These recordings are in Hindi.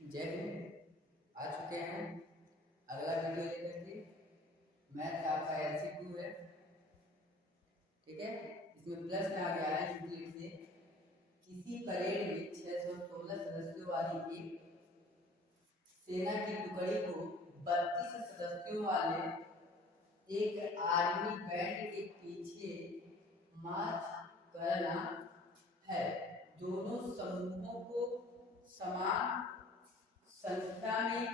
जय हिंद। आ चुके हैं अगला वीडियो लेकर के। मैथ का आपका LC2 है, ठीक है। इसमें प्लस में आ गया है यूक्लिड से। किसी परेड में 616 सदस्यों वाली एक सेना की टुकड़ी को 32 सदस्यों वाले एक आर्मी बैंड के पीछे मार्च करना है। दोनों समूहों को समान संख्या में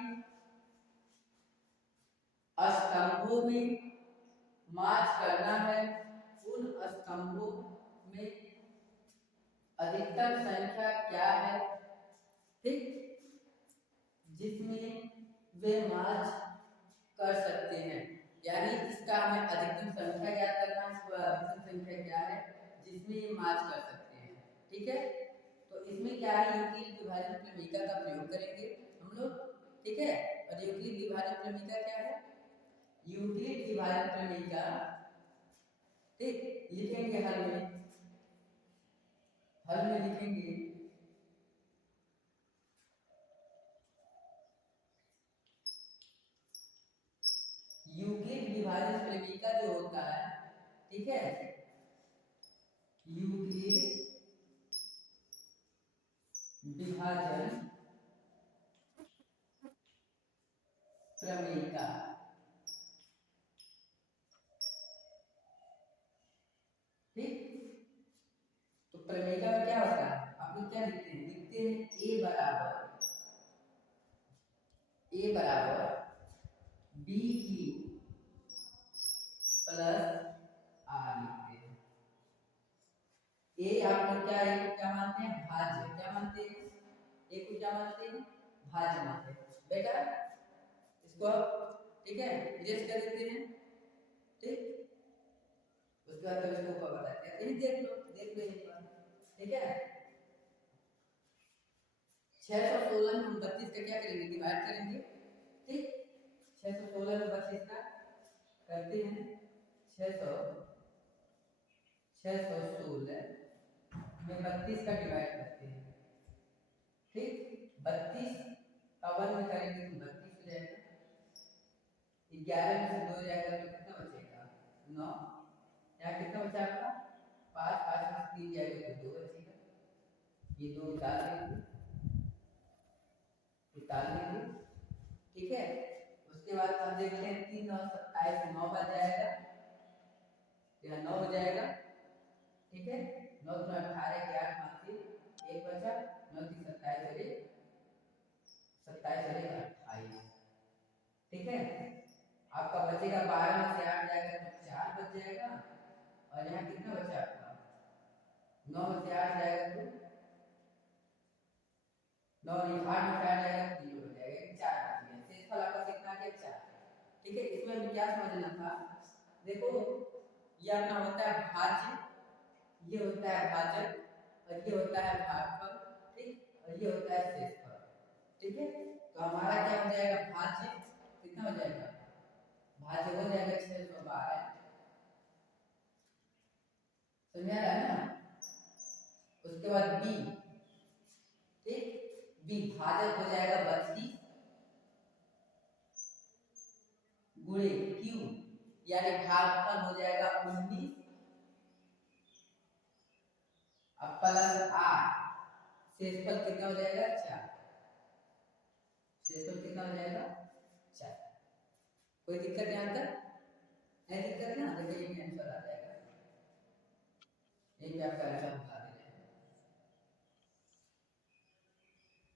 स्तंभों में मार्च करना है। उन स्तंभों में अधिकतम संख्या क्या है, ठीक, जिसमें वे मार्च कर सकते हैं। यानी इसका हमें अधिकतम संख्या ज्ञात करना है, अधिकतम संख्या क्या है जिसमें ये मार्च कर सकते हैं, ठीक है। तो इसमें क्या है, यूक्लिड विभाजन प्रमेय का प्रयोग करेंगे हम लोग, ठीक है। और यूक्लिड विभाजन प्रमेय क्या है, यूक्लिड विभाजन प्रमेय, ठीक, लिखेंगे हल में लिखेंगे यूक्लिड विभाजन प्रमेय जो होता है, ठीक है, यूक्लिड विभाजन प्रमेय, ठीक। तो प्रमेय में क्या होता है, आप लोग क्या लिखते हैं ए बराबर बी क्यू प्लस आर लिखते हैं। ए आप लोग क्या, ए को क्या मानते हैं, भाज्य, क्या मानते हैं, ए को क्या मानते हैं, भाज्य मानते हैं बेटा। इसको ठीक है इरेज कर देते हैं, ठीक। उसके बाद इसको ऊपर बताते हैं, यही देख लो एक बार, ठीक है। 616 में हम 32 का क्या करेंगे, डिवाइड करेंगे, ठीक। 616 में 32 का करते हैं, 616 में 32 का डिवाइड करते हैं, ठीक। 32 का 1 में करेंगे तो 32 हो जाएगा। 11 में से 2 जाएगा तो कितना बचेगा, 9। यहाँ कितना बचा आपका, 5, 5 में से 3 जाएगा तो 2 बचेगा। ये 2 निकाल लेंगे, ठीक है। उसके बाद हम देख लें 3 9 27 9 बच जाएगा, यहाँ 9 हो जाएगा, ठीक है। 9 तो 18 के 8 में से 1 बचा, 9 3 27 और 1 27 और 1 28, ठीक है। आपका बचेगा 12 में से 8 जाएगा तो 4 बच जाएगा। और यहाँ कितना बचा आपका, 9 में से 8 जाएगा तो 9 नहीं 8 में से 8 जाएगा तो 0 हो जाएगा, 4 बच गया। शेषफल आपका कितना आ गया, 4, ठीक है। इसमें भी क्या समझना था, देखो ये अपना होता है भाज्य, ये होता है भाजक, और ये होता है भागफल, ठीक, और ये होता है शेषफल, ठीक है। तो हमारा क्या हो जाएगा, भाज्य कितना हो जाएगा, भाज्य हो जाएगा 612, समझ आ रहा है ना। उसके बाद बी, ठीक, विभाजक हो जाएगा 32 गुणे क्यू, यानी भागफल हो जाएगा 19 अब प्लस 8, शेषफल कितना हो जाएगा 4, शेषफल कितना हो जाएगा 4। कोई दिक्कत यहाँ तक नहीं, दिक्कत ना, देखिए ये आंसर आ जाएगा, यही आपका आंसर बता दे रहे हैं,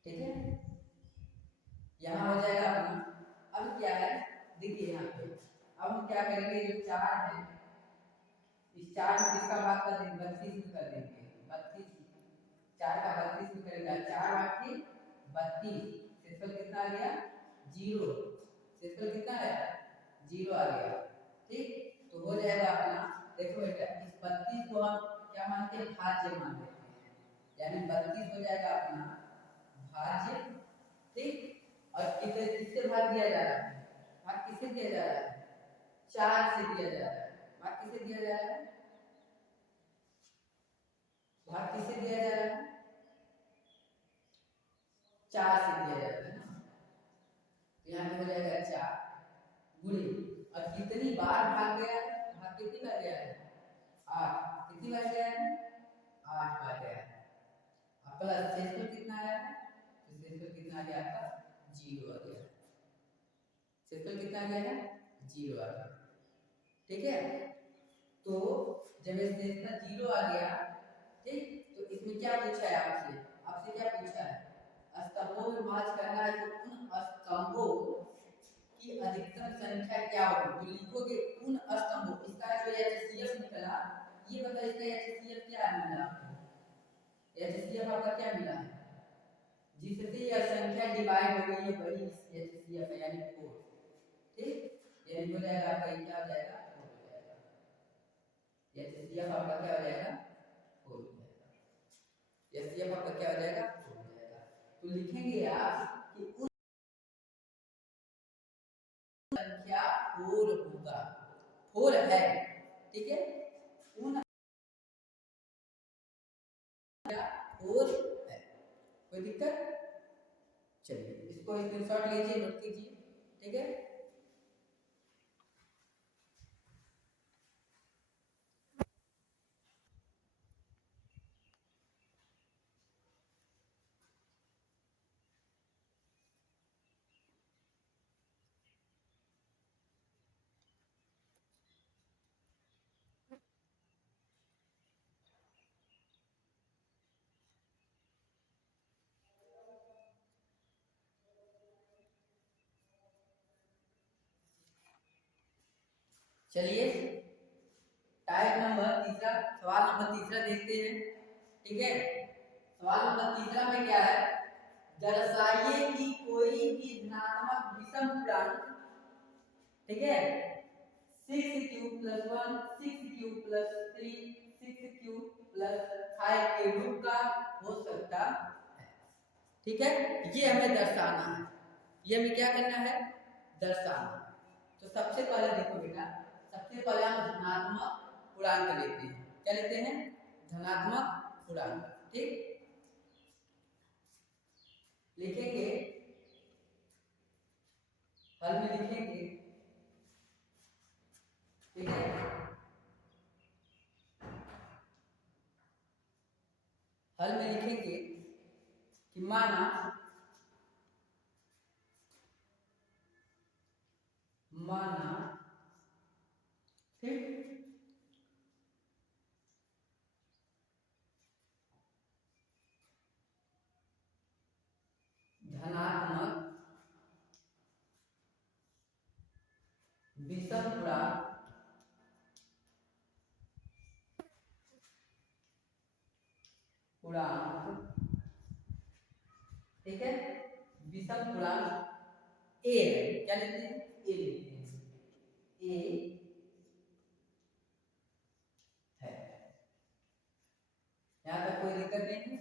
ठीक है। यहाँ हो जाएगा अपना। अब क्या है, देखिए यहाँ पे अब हम क्या करेंगे, जो 4 है इस 4 में किसका भाग कर देंगे, 32 में कर देंगे, 32 4 का 32 में करेंगे, 4 भाग के 32, शेषफल कितना आ गया 0, शेषफल कितना है 0 आ गया, ठीक। तो हो जाएगा अपना, देखो बेटा इस 32 को हम क्या मानते हैं, भाज्य मान लेते हैं, यानी 32 हो जाएगा अपना भाज्य, ठीक। और कितने किससे भाग दिया जा रहा है, भाग किससे दिया जा रहा है, 4 से दिया जा रहा है, भाग किससे दिया जा रहा है, भाग किससे दिया जा रहा है, 4 से दिया जाता है ना, तो यहाँ पे हो जाएगा 4 गुणे, और कितनी बार भाग गया है, भाग कितनी बार गया है 8, कितनी बार गया है 8 बार गया है। अब प्लस शेषफल कितना आया है, तो शेषफल कितना आ गया आपका 0 आ गया, शेषफल कितना आ गया है 0 आ गया। ठीक है, तो जब इस शेषफल 0 आ गया, ठीक, तो इसमें क्या पूछा है आपसे, आपसे क्या पूछा है, स्तंभों में भाज करना है, तो उन स्तंभों की अधिकतम संख्या क्या होगी, तो लिखोगे उन स्तंभों, इसका जो एचसीएफ निकला, ये बताओ इसका एचसीएफ क्या मिला आपको, एचसीएफ आपका क्या मिला है, जिससे यह संख्या डिवाइड हो गई है वही एचसीएफ है, यानी 4। ठीक, यानी हो जाएगा आपका ये क्या हो जाएगा 4 हो जाएगा, एचसीएफ आपका क्या हो जाएगा 4 हो जाएगा, एचसीएफ आपका क्या हो जाएगा 4 हो जाएगा। तो लिखेंगे आप कि उस संख्या 4 होगा, 4 है, ठीक है, उन संख्या 4 है, कोई दिक्कत, चलिए इसको स्क्रीनशॉट लीजिए, नोट कीजिए, ठीक है। चलिए टाइप नंबर तीसरा, सवाल नंबर तीसरा देखते हैं, ठीक है। सवाल नंबर तीसरा में क्या है, दर्शाइए कि कोई भी धनात्मक विषम पूर्णांक, ठीक है, 6q + 1 6q + 3 6q + 5 के रूप का हो सकता है, ठीक है, ये हमें दर्शाना है, ये हमें क्या करना है दर्शाना। तो सबसे पहले देखो बेटा, सबसे पहले हम धनात्मक पूर्णांक लेते हैं, क्या लेते हैं धनात्मक पूर्णांक, ठीक, लिखेंगे हल में लिखेंगे, ठीक है, हल में लिखेंगे कि माना ठीक, धनात्मक विषम पूर्णांक ठीक है, विषम पूर्णांक ए है, क्या लेते हैं ए लेते हैं, ए है, यहाँ तक कोई दिक्कत नहीं है,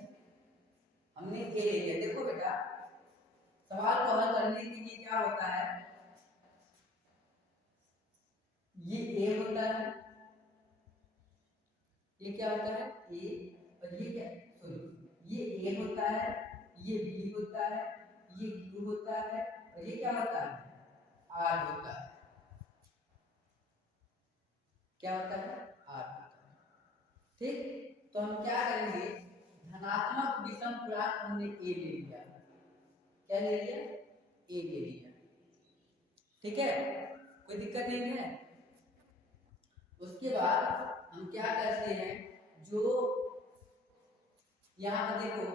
हमने ए ले लिया। देखो बेटा सवाल को हल करने के लिए क्या होता है, ये ए होता है, ये क्या होता है ए, और ये क्या सॉरी ये ए होता है, ये बी होता है, ये क्यू होता है, और ये क्या होता है आर होता है, क्या होता है आर होता है, ठीक। तो हम क्या करेंगे, धनात्मक विषम पूर्णांक हमने ए ले लिया, क्या ले लिया ए ले लिया, ठीक है, कोई दिक्कत नहीं है। उसके बाद हम क्या करते हैं, जो यहाँ पर देखो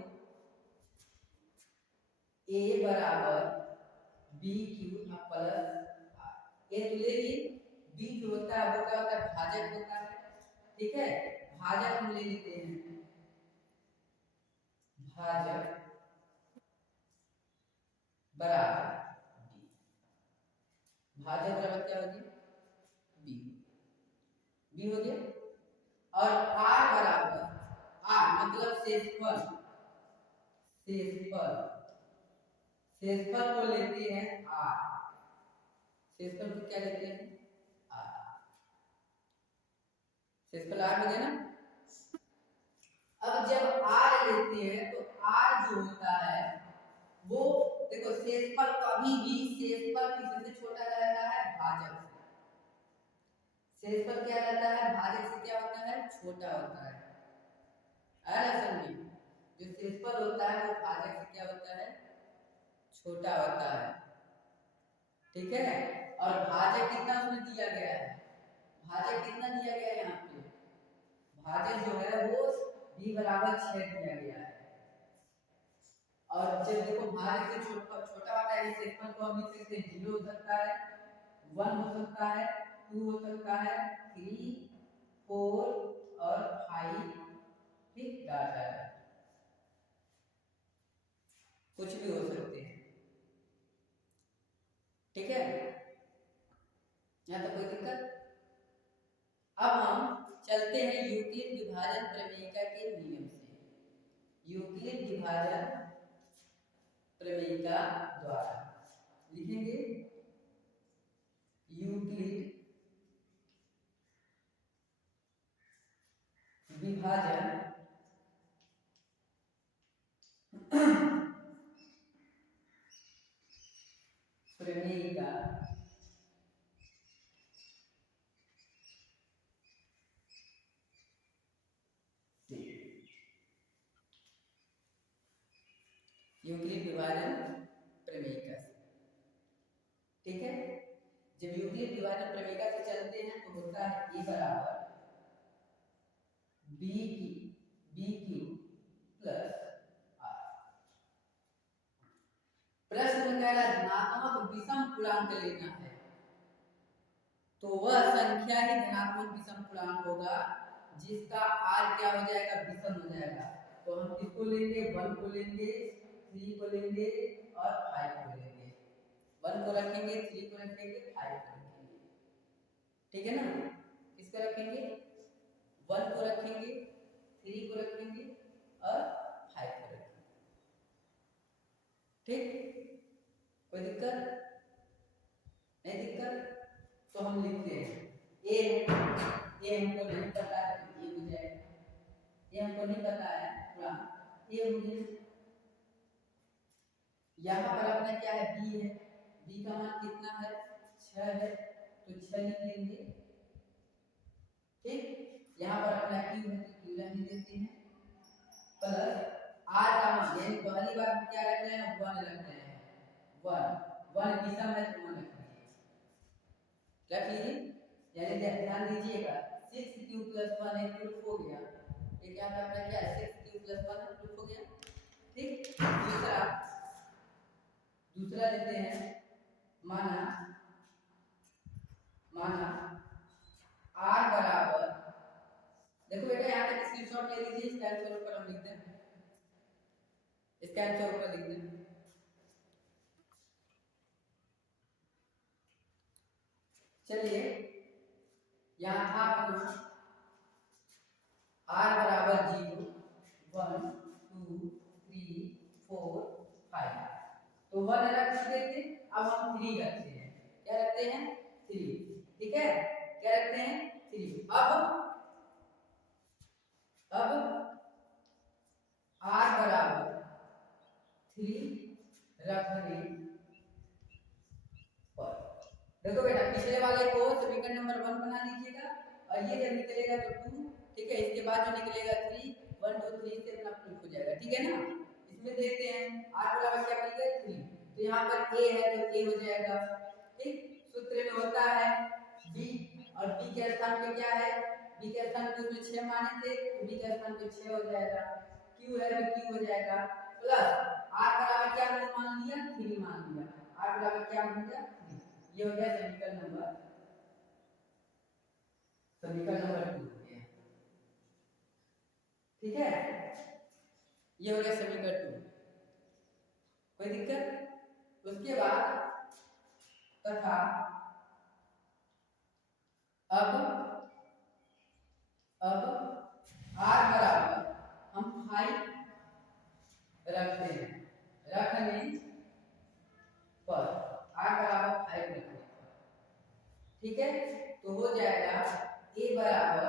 a बराबर बी क्यू प्लस आर, ए तो ले ली, बी जो होता है वो क्या होता है भाजक होता है, ठीक है, भाजक हम ले लेते हैं, भाजक बराबर बी, भाजक बराबर क्या हो गया बी, बी हो गया, और आर बराबर आर मतलब शेषफल, शेषफल, शेषफल को लेते हैं आर, शेषफल को क्या लेते हैं आर, शेषफल आर हो गया ना। अब जब आर लेते हैं तो आर जो होता है शेषफल कभी भी शेषफल किसी से छोटा रहता है भाजक से। शेषफल क्या रहता है भाजक से क्या होता है छोटा होता है। समझिए जो शेषफल होता है वो भाजक से क्या होता है छोटा होता है। ठीक है और भाजक कितना उसमें दिया गया है भाजक कितना दिया गया है यहाँ पे भाजक जो है वो b बराबर 6 दिया गया है। और जब देखो भाजक से छोटा होता है शेषफल को हम लिख सकते हैं 0 हो सकता है 1 हो सकता है 2 हो सकता है 3 4 और 5 ठीक डाटा है कुछ भी हो सकते हैं। ठीक है यहाँ तो कोई दिक्कत। अब हम चलते हैं यूक्लिड विभाजन प्रमेयिका के नियम से। यूक्लिड विभाजन प्रमेयिका द्वारा लिखेंगे यूक्लिड विभाजन प्रमेयिका यूक्लिड विभाजन प्रमेयिका से। ठीक है जब यूक्लिड विभाजन प्रमेयिका से चलते हैं तो होता है a बराबर बी क्यू प्लस r। प्रश्न में कह रहा है धनात्मक विषम पूर्णांक लेना है तो वह संख्या ही धनात्मक विषम पूर्णांक होगा जिसका r क्या हो जाएगा विषम हो जाएगा। तो हम किसको लेंगे 1 को लेंगे 3 को लेंगे और 5 को लेंगे। 1 को रखेंगे 3 को रखेंगे 5 को रखेंगे। ठीक है ना किसको रखेंगे 1 को रखेंगे 3 को रखेंगे और 5 को रखेंगे। ठीक कोई दिक्कत नहीं दिक्कत। तो हम लिखते हैं ए हमको नहीं पता है तो ए हो जाएगा ए हमको नहीं पता है पूरा ए हो गया। यहाँ पर अपना क्या है बी है बी का मान कितना है 6 है तो 6 लिख लेंगे। ठीक यहाँ पर अपना क्यू है तो क्यू लिख देते हैं प्लस आर का मान यानी पहली बार हम क्या रख रहे हैं 1 रख रहे हैं 1 विषम है तो 1 रखेंगे। रख लीजिए यानी ध्यान दीजिएगा 6q + 1 एक प्रूफ हो गया। ये क्या था अपना क्या 6q + 1 प्रूफ हो गया। ठीक दूसरा लेते हैं माना r बराबर देखो बेटा यहाँ तक स्क्रीनशॉट ले लीजिए स्कैन के ऊपर हम लिख दें स्कैन के ऊपर लिख दें। चलिए यहाँ था अपना r बराबर 0 1 2 3 4 5 तो 1 रख देते अब हम 3 रखते हैं क्या रखते हैं 3। ठीक है क्या रखते हैं 3। अब r बराबर 3 रखने पर देखो बेटा पिछले वाले को समीकरण नंबर 1 बना लीजिएगा और ये जब निकलेगा तो 2। ठीक है इसके बाद जो निकलेगा 3 1 2 3 से अपना प्रूफ हो जाएगा। ठीक है ना इसमें देखते हैं r बराबर क्या मिलेगा 3 तो यहाँ पर a है तो a हो जाएगा। ठीक सूत्र में होता है b और b के स्थान पे क्या है b के स्थान पे उसमें 6 माने थे तो b के स्थान पे 6 हो जाएगा q है तो q हो जाएगा प्लस r बराबर क्या मान लिया 3 मान लिया r बराबर क्या मान लिया 3। ये हो गया समीकरण नंबर 2 हो गया। ठीक है ये हो गया समीकरण 2 कोई दिक्कत। उसके बाद तथा अब r बराबर हम 5 रखते हैं रखने पर r बराबर 5 रखने पर। ठीक है तो हो जाएगा a बराबर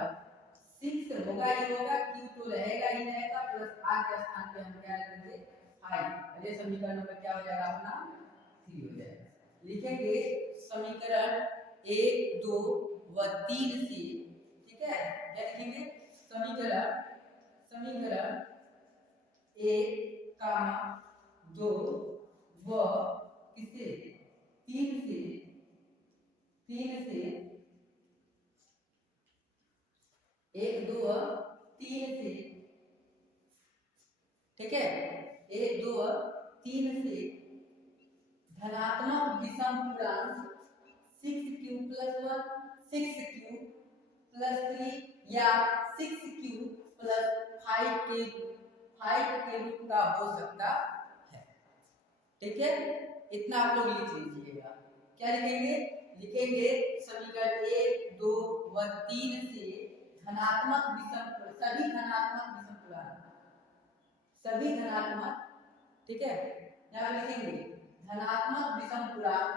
6 होगा ये होगा q तो रहेगा ही रहेगा प्लस r के स्थान पे हम क्या रखेंगे 5। ये समीकरण नंबर क्या हो जाएगा अपना 3 हो जाएगा। लिखेंगे समीकरण 1 2 व 3 से, ठीक है, क्या लिखेंगे समीकरण 1 2 व किससे 3 से 1 2 और 3 से, ठीक है, 1 2 और 3 से धनात्मक विषम पूर्णांक 6q + 1 6q + 3 या 6q + 5 के रूप का हो सकता है, ठीक है। इतना आप लोग लिख लीजिएगा। क्या लिखेंगे, लिखेंगे समीकरण 1 2 व 3 से धनात्मक विषम सभी धनात्मक, ठीक है, यहाँ लिखेंगे धनात्मक विषम पूर्णांक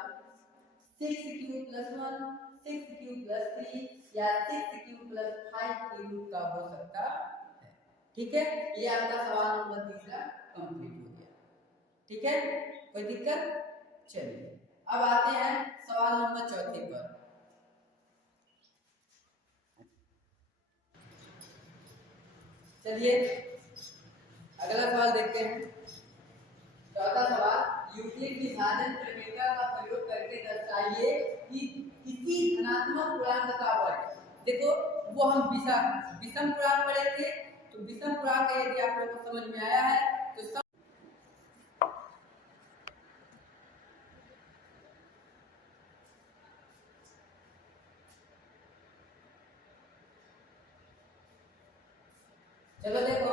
6q + 1 6q + 3 या 6q + 5 के रूप का हो सकता है, ठीक है। ये आपका सवाल नंबर 3 कंप्लीट हो गया, ठीक है, कोई दिक्कत। चलिए अब आते हैं सवाल नंबर 4 पर। चलिए अगला सवाल देखते हैं। चौथा सवाल, यूक्लिड विभाजन प्रमेय का प्रयोग करके दर्शाइए कि किसी धनात्मक पूर्णांक का वर्ग। देखो वो हम विषम पूर्णांक पढ़े थे, तो विषम पूर्णांक यदि आप लोगों को समझ में आया है तो चलो देखो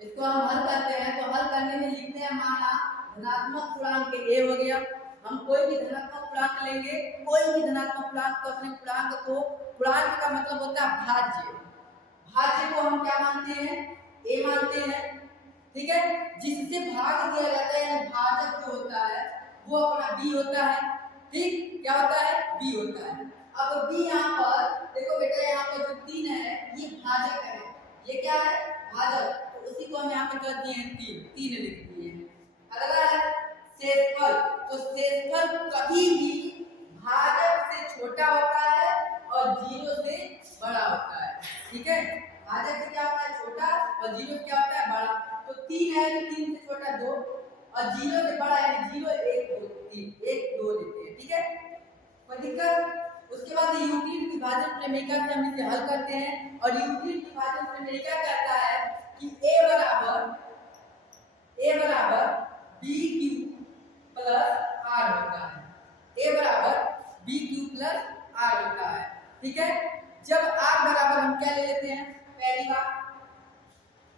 इसको हम हल करते हैं। तो हल करने में लिखते हैं माना धनात्मक पूर्णांक a हो गया। हम कोई भी धनात्मक पूर्णांक लेंगे, कोई भी धनात्मक पूर्णांक तो अपने पूर्णांक का मतलब होता है भाज्य। भाज्य को हम क्या मानते हैं, a मानते हैं, ठीक है। जिससे भाग दिया जाता है यानी भाजक जो होता है वो अपना b होता है, ठीक, क्या होता है b होता है। अब b यहाँ पर देखो बेटा, यहाँ पर जो 3 है ये भाजक है, ये क्या है भाजक, तो उसी को हम यहाँ पे कर दिए हैं 3 लिख दिए हैं। अगला है शेषफल, तो शेषफल कभी भी भाजक से छोटा होता है और 0 से बड़ा होता है, ठीक है। भाजक से क्या होता है छोटा और 0 से क्या होता है बड़ा। तो 3 है तो 3 से छोटा 2 और 0 से बड़ा यानी 0 1 2 3 1 2 लेते हैं, ठीक है, कोई दिक्कत। उसके बाद यूक्लिड विभाजन प्रमेयिका से हम इसे हल करते हैं और यूक्लिड विभाजन प्रमेयिका कहता है कि a बराबर bq + r होता है, a बराबर bq + r होता है, ठीक है। जब r बराबर हम क्या ले लेते हैं, पहली बात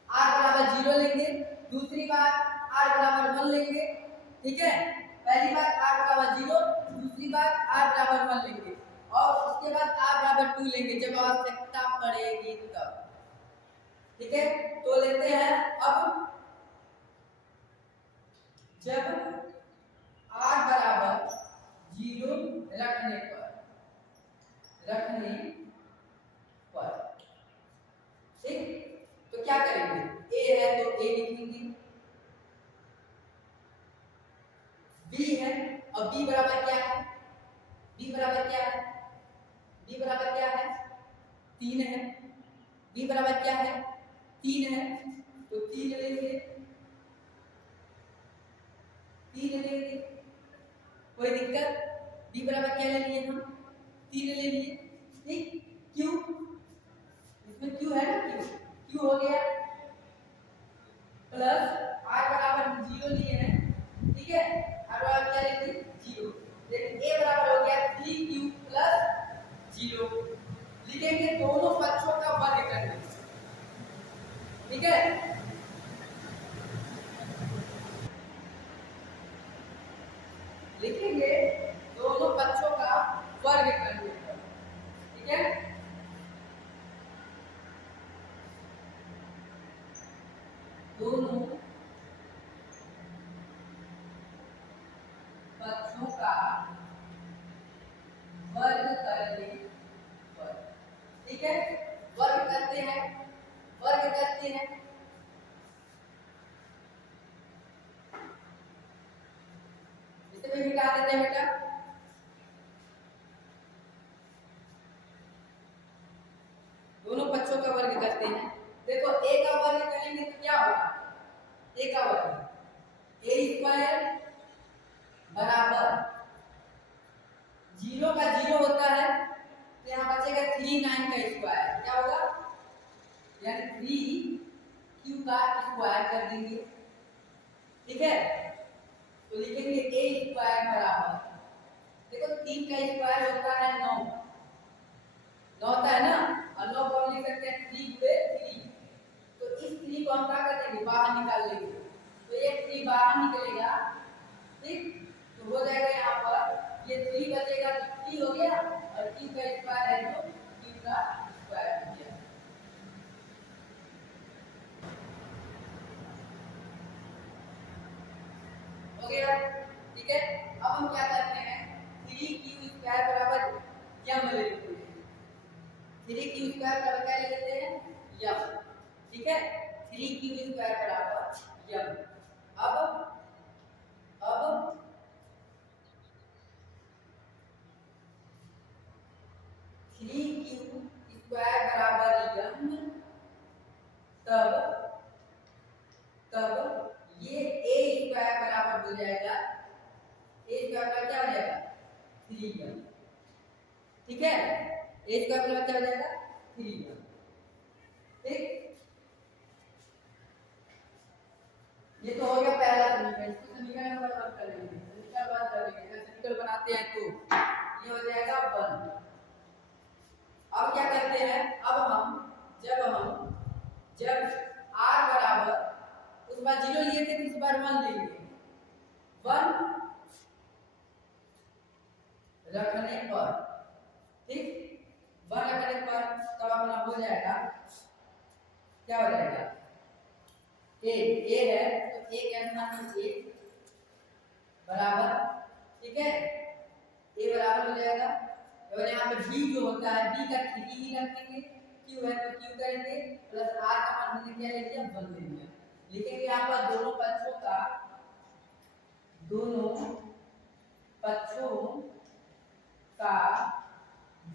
r बराबर 0 लेंगे, दूसरी बात r बराबर 1 लेंगे, ठीक है। पहली बात r बराबर 0, दूसरी बात r बराबर 1 लेंगे और उसके बाद r बराबर 2 लेंगे जब आवश्यकता पड़ेगी तब, ठीक है। तो लेते हैं अब जब r बराबर 0 रखने पर, ठीक, तो क्या करेंगे, a है तो a लिखेंगे, b है और b बराबर क्या है, b बराबर क्या है, b बराबर क्या है 3 है, b बराबर क्या है 3 है, तो 3 लेंगे, कोई दिक्कत। b बराबर क्या ले लिए हम 3 ले लिए, ठीक। q इसमें q है ना, q हो गया प्लस r बराबर 0 लिए हैं, ठीक है, r बराबर क्या लेंगे 0, लेकिन a बराबर हो गया 3q + 0। लिखेंगे दोनों पक्षों का वर्ग करने, ठीक है। लिखेंगे दोनों पक्षों का वर्ग करने पर, ठीक है। दोनों पक्षों का वर्ग करने पर, ठीक है, वर्ग करते हैं इसमें बना देते हैं बेटा, दोनों पक्षों का वर्ग करते हैं। देखो a का वर्ग करेंगे तो क्या होगा, a का वर्ग a स्क्वायर बराबर 0 का 0 होता है तो यहाँ बचेगा 3 9 का स्क्वायर, क्या होगा यानी 3q का स्क्वायर कर देंगे, ठीक है। तो लिखेंगे a स्क्वायर बराबर, देखो 3 का स्क्वायर होता है 9 होता है ना, और 9 को हम लिख सकते हैं 3 गुणे 3, तो इस 3 को हम क्या कर देंगे बाहर निकाल लेंगे, तो ये 3 बाहर निकलेगा, ठीक। तो हो जाएगा यहाँ पर ये 3 बचेगा तो 3 हो गया, और 3 का स्क्वायर है तो 3 का स्क्वायर हो गया। हो गया, ठीक है। अब हम क्या करते हैं 3q स्क्वायर बराबर m ले लेते हैं, 3q स्क्वायर बराबर क्या ले लेते हैं m, ठीक है। 3q स्क्वायर बराबर m। अब 3q स्क्वायर बराबर m, तब ये a स्क्वायर बराबर हो जाएगा, a स्क्वायर बराबर क्या हो जाएगा 3m, ठीक है। a स्क्वायर बराबर क्या हो जाएगा 3m, ठीक। ये तो हो गया पहला समीकरण, इसको समीकरण नंबर 1 कर लेंगे, समीकरण 1 कर लेंगे, जब समीकरण बनाते हैं तो ये हो जाएगा 1। अब क्या करते हैं, जब r बराबर उस बार 0 लिए थे, इस बार 1 लेंगे, 1 रखने पर, ठीक, 1 रखने पर तब अपना हो जाएगा, क्या हो जाएगा a है तो a कैंसिल में a बराबर, ठीक है, a बराबर हो जाएगा, और यहाँ पे b जो होता है b का 3 ही रखेंगे, q है तो q करेंगे, प्लस r का मान हमने क्या ले लिया 1 ले लिया, लिखेंगे यहाँ पर दोनों पक्षों का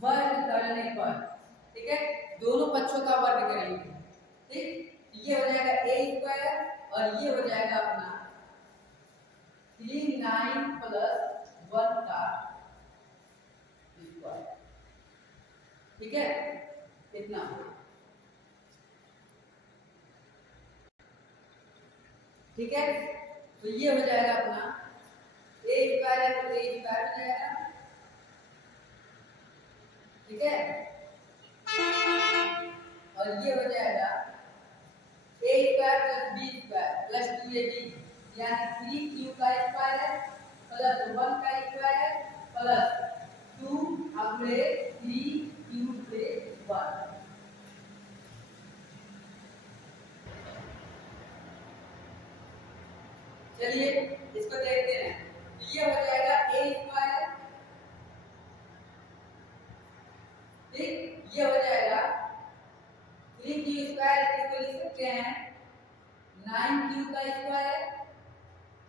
वर्ग करने पर, ठीक है, दोनों पक्षों का वर्ग करेंगे, ठीक। ये हो जाएगा a स्क्वायर और ये हो जाएगा अपना 3 9 प्लस 1 का स्क्वायर, ठीक है, इतना, ठीक है। तो ये हो जाएगा अपना a स्क्वायर है तो a स्क्वायर हो जाएगा, ठीक है, और ये हो जाएगा a square plus b square plus 2ab, यानी 3q का स्क्वायर प्लस 1 का स्क्वायर प्लस 2 अपने 3q से 1। चलिए इसको देखते हैं, ये हो जाएगा a स्क्वायर, ठीक, ये हो जाएगा 3q स्क्वायर, इसको लिख सकते हैं 9q का स्क्वायर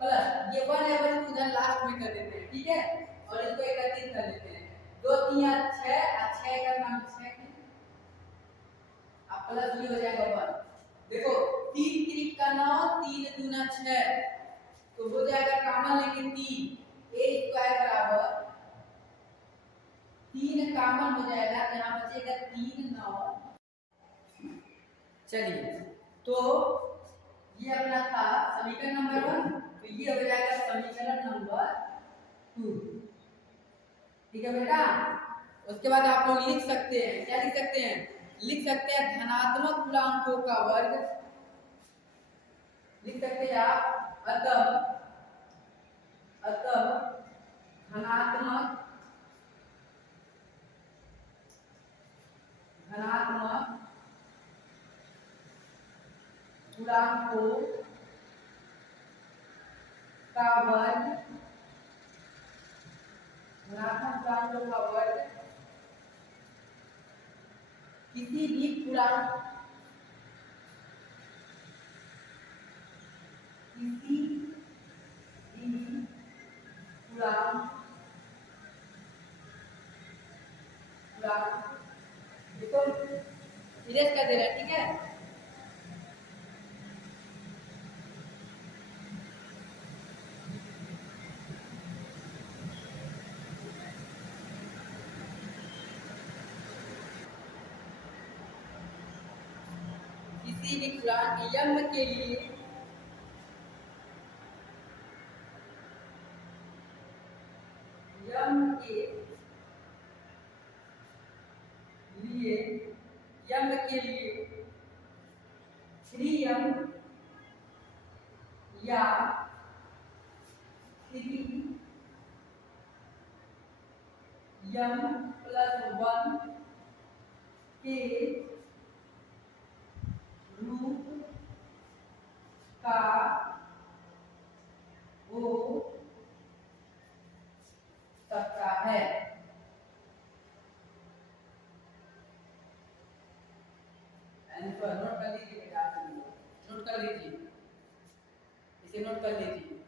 प्लस ये 1 है 1 उधर लास्ट में कर देते हैं, ठीक है, और इसको एकत्रित कर लेते हैं, 2 3 6 6 का नाम 6 अब प्लस भी हो जाएगा 1, देखो 3 3 का 9 3 दूना 6, तो हो जाएगा कॉमन लेंगे 3, a स्क्वायर बराबर 3 कॉमन हो जाएगा, यहाँ बचेगा 3 9। चलिए तो ये अपना था समीकरण नंबर 1, तो ये हो जाएगा समीकरण नंबर 2, ठीक है बेटा। उसके बाद आप लोग लिख सकते हैं, क्या लिख सकते हैं, लिख सकते हैं धनात्मक पूर्णांकों का वर्ग, लिख सकते हैं आप, अतः धनात्मक पूर्णांकों का वर्ग, धनात्मक पूर्णांकों का वर्ग किसी भी पूर्णांक पूर्णांक रिप्लेस कर देना, ठीक है। किसी भी खुराक यम के लिए यम के लिए यम के लिए 3m या 3m + 1 के रूप का हो सकता है। आंसर नोट कर लीजिए बेटा, नोट कर लीजिए, इसे नोट कर लीजिए।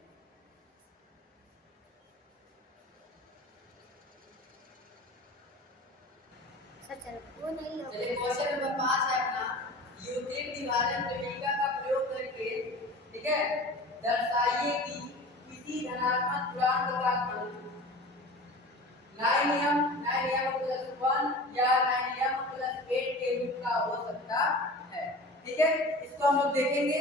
चलिए क्वेश्चन नंबर 5 है अपना, यूक्लिड विभाजन प्रमेयिका का प्रयोग करके, ठीक है, दर्शाइए कि किसी धनात्मक पूर्णांक का मान 9m + 1 या 9m + 8 के रूप का हो सकता है, ठीक है। इसको हम लोग देखेंगे